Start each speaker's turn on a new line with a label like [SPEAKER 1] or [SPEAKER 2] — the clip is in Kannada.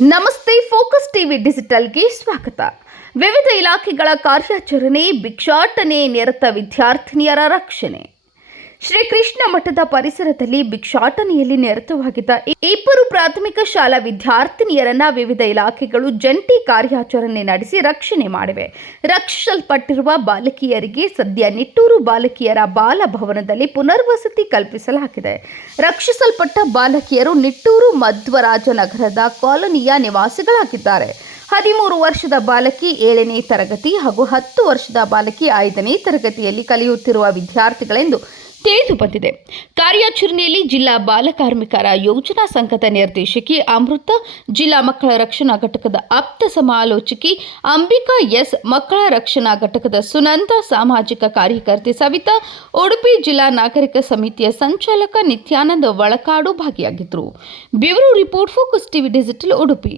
[SPEAKER 1] ನಮಸ್ತೆ ಫೋಕಸ್ ಟಿವಿ ಡಿಜಿಟಲ್ಗೆ ಸ್ವಾಗತ. ವಿವಿಧ ಇಲಾಖೆಗಳ ಕಾರ್ಯಾಚರಣೆ ಭಿಕ್ಷಾಟನೆ ನಿರತ ವಿದ್ಯಾರ್ಥಿನಿಯರ ರಕ್ಷಣೆ. ಶ್ರೀಕೃಷ್ಣ ಮಠದ ಪರಿಸರದಲ್ಲಿ ಭಿಕ್ಷಾಟನೆಯಲ್ಲಿ ನಿರತವಾಗಿದ್ದ ಇಬ್ಬರು ಪ್ರಾಥಮಿಕ ಶಾಲಾ ವಿದ್ಯಾರ್ಥಿನಿಯರನ್ನ ವಿವಿಧ ಇಲಾಖೆಗಳು ಜಂಟಿ ಕಾರ್ಯಾಚರಣೆ ನಡೆಸಿ ರಕ್ಷಣೆ ಮಾಡಿವೆ. ರಕ್ಷಿಸಲ್ಪಟ್ಟಿರುವ ಬಾಲಕಿಯರಿಗೆ ಸದ್ಯ ನಿಟ್ಟೂರು ಬಾಲಕಿಯರ ಬಾಲಭವನದಲ್ಲಿ ಪುನರ್ವಸತಿ ಕಲ್ಪಿಸಲಾಗಿದೆ. ರಕ್ಷಿಸಲ್ಪಟ್ಟ ಬಾಲಕಿಯರು ನಿಟ್ಟೂರು ಮಧ್ವರಾಜನಗರದ ಕಾಲೋನಿಯ ನಿವಾಸಿಗಳಾಗಿದ್ದಾರೆ. ಹದಿಮೂರು ವರ್ಷದ ಬಾಲಕಿ ಏಳನೇ ತರಗತಿ ಹಾಗೂ ಹತ್ತು ವರ್ಷದ ಬಾಲಕಿ ಐದನೇ ತರಗತಿಯಲ್ಲಿ ಕಲಿಯುತ್ತಿರುವ ವಿದ್ಯಾರ್ಥಿಗಳೆಂದು ತಿಳಿದು ಬಂದಿದೆ. ಕಾರ್ಯಾಚರಣೆಯಲ್ಲಿ ಜಿಲ್ಲಾ ಬಾಲಕಾರ್ಮಿಕರ ಯೋಜನಾ ಸಂಘದ ನಿರ್ದೇಶಕಿ ಅಮೃತ, ಜಿಲ್ಲಾ ಮಕ್ಕಳ ರಕ್ಷಣಾ ಘಟಕದ ಆಪ್ತ ಸಮಾಲೋಚಕಿ ಅಂಬಿಕಾ ಎಸ್, ಮಕ್ಕಳ ರಕ್ಷಣಾ ಘಟಕದ ಸುನಂದ, ಸಾಮಾಜಿಕ ಕಾರ್ಯಕರ್ತೆ ಸವಿತಾ, ಉಡುಪಿ ಜಿಲ್ಲಾ ನಾಗರಿಕ ಸಮಿತಿಯ ಸಂಚಾಲಕ ನಿತ್ಯಾನಂದ ಒಳಕಾಡು ಭಾಗಿಯಾಗಿದ್ದರು. Bureau report, focus TV digital, Udupi.